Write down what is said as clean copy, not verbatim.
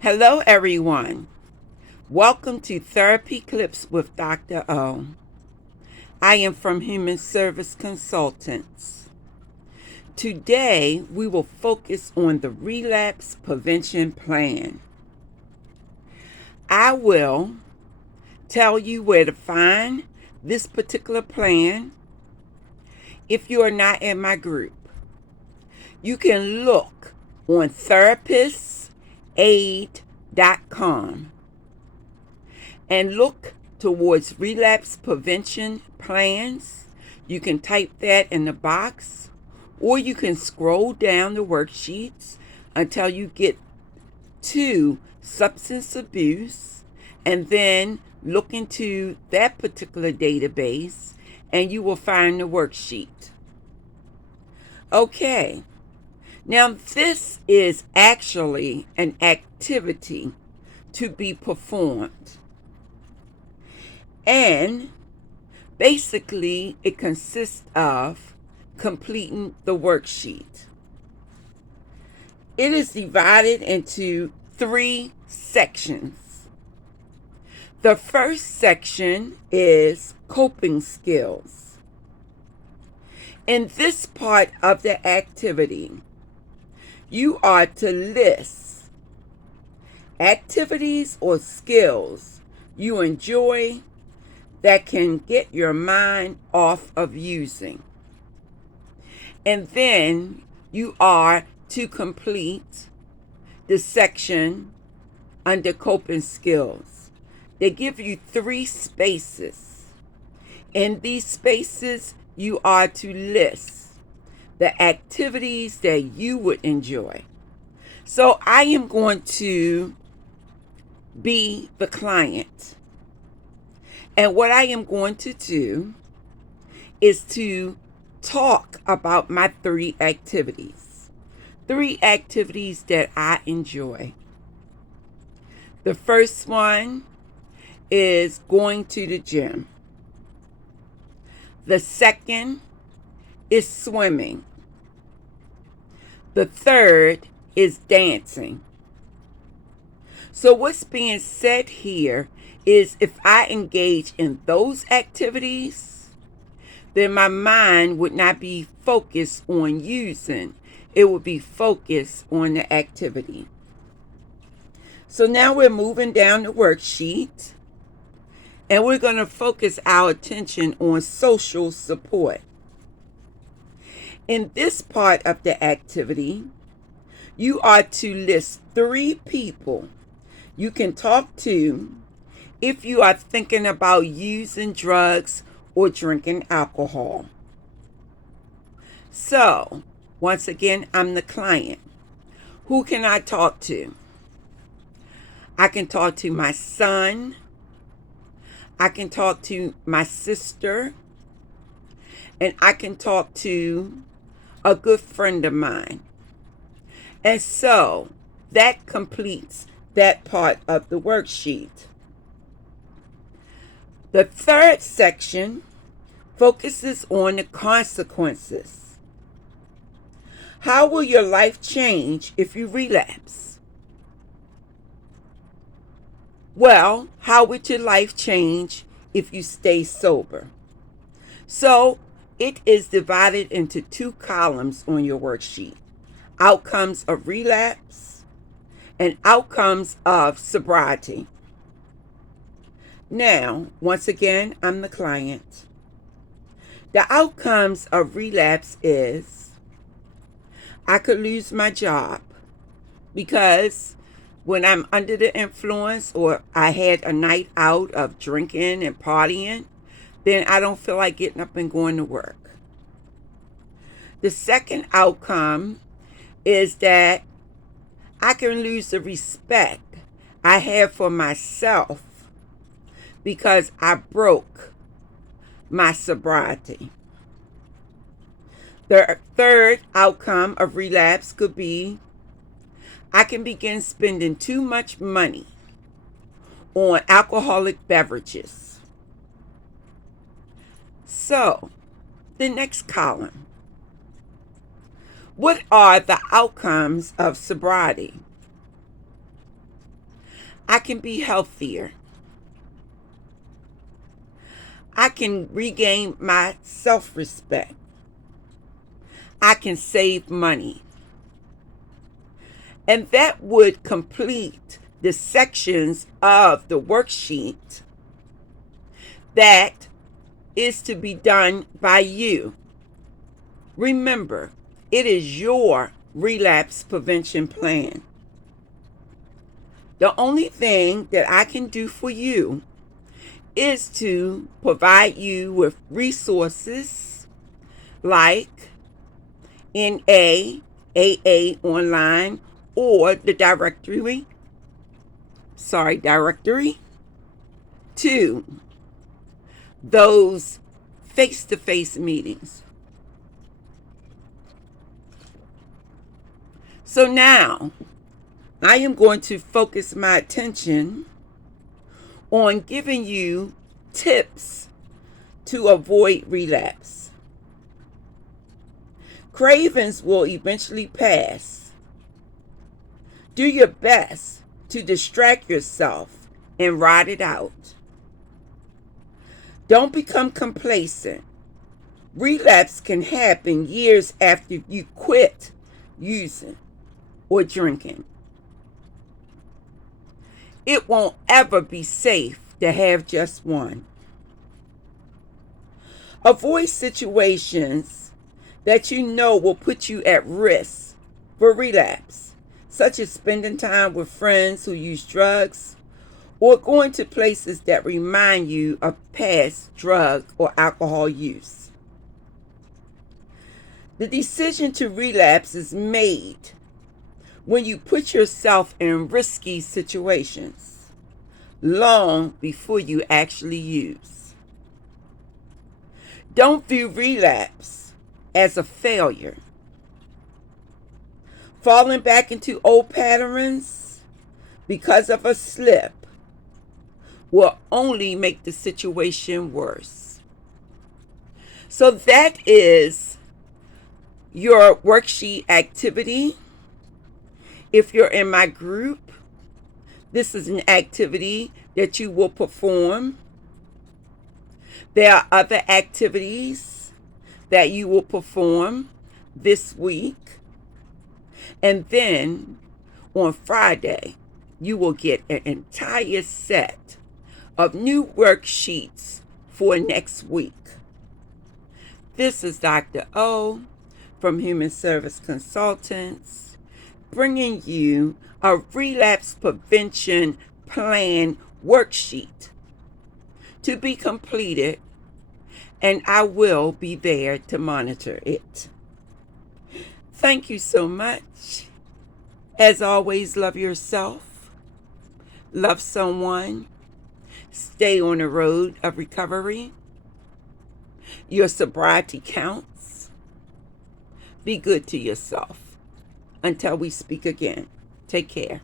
Hello, everyone. Welcome to Therapy Clips with Dr. O. I am from Human Service Consultants. Today, we will focus on the Relapse Prevention Plan. I will tell you where to find this particular plan. If you are not in my group, you can look on therapistaid.com and look towards relapse prevention plans. You can type that in the box, or you can scroll down the worksheets until you get to substance abuse, and then look into that particular database and you will find the worksheet. Okay, now this is actually an activity to be performed. And basically, it consists of completing the worksheet. It is divided into 3 sections. The first section is coping skills. In this part of the activity, you are to list activities or skills you enjoy that can get your mind off of using. And then you are to complete the section under coping skills. They give you 3 spaces. In these spaces, you are to list the activities that you would enjoy. So I am going to be the client. And what I am going to do is to talk about my 3 activities. 3 activities that I enjoy. The first one is going to the gym. The second is swimming. The third is dancing. So what's being said here is if I engage in those activities, then my mind would not be focused on using. It would be focused on the activity. So now we're moving down the worksheet, and we're going to focus our attention on social support. In this part of the activity, you are to list 3 people you can talk to if you are thinking about using drugs or drinking alcohol. So, once again, I'm the client. Who can I talk to? I can talk to my son. I can talk to my sister. And I can talk to a good friend of mine. And so, that completes that part of the worksheet. The third section focuses on the consequences. How will your life change if you relapse? Well, how would your life change if you stay sober? So, it is divided into 2 columns on your worksheet. Outcomes of relapse and outcomes of sobriety. Now, once again, I'm the client. The outcomes of relapse is I could lose my job because when I'm under the influence or I had a night out of drinking and partying, then I don't feel like getting up and going to work. The second outcome is that I can lose the respect I have for myself because I broke my sobriety. The third outcome of relapse could be I can begin spending too much money on alcoholic beverages. So, the next column. What are the outcomes of sobriety? I can be healthier. I can regain my self-respect. I can save money. And that would complete the sections of the worksheet that is to be done by you. Remember, it is your relapse prevention plan. The only thing that I can do for you is to provide you with resources like NA, AA online, or the directory to those face-to-face meetings. So now, I am going to focus my attention on giving you tips to avoid relapse. Cravings will eventually pass. Do your best to distract yourself and ride it out. Don't become complacent. Relapse can happen years after you quit using or drinking. It won't ever be safe to have just one. Avoid situations that you know will put you at risk for relapse, such as spending time with friends who use drugs or going to places that remind you of past drug or alcohol use. The decision to relapse is made when you put yourself in risky situations long before you actually use. Don't view relapse as a failure. Falling back into old patterns because of a slip will only make the situation worse. So that is your worksheet activity. If you're in my group, this is an activity that you will perform. There are other activities that you will perform this week. And then on Friday, you will get an entire set of new worksheets for next week. This is Dr. O from Human Service Consultants, bringing you a relapse prevention plan worksheet to be completed, and I will be there to monitor it. Thank you so much. As always, love yourself, love someone, stay on the road of recovery. Your sobriety counts. Be good to yourself. Until we speak again, take care.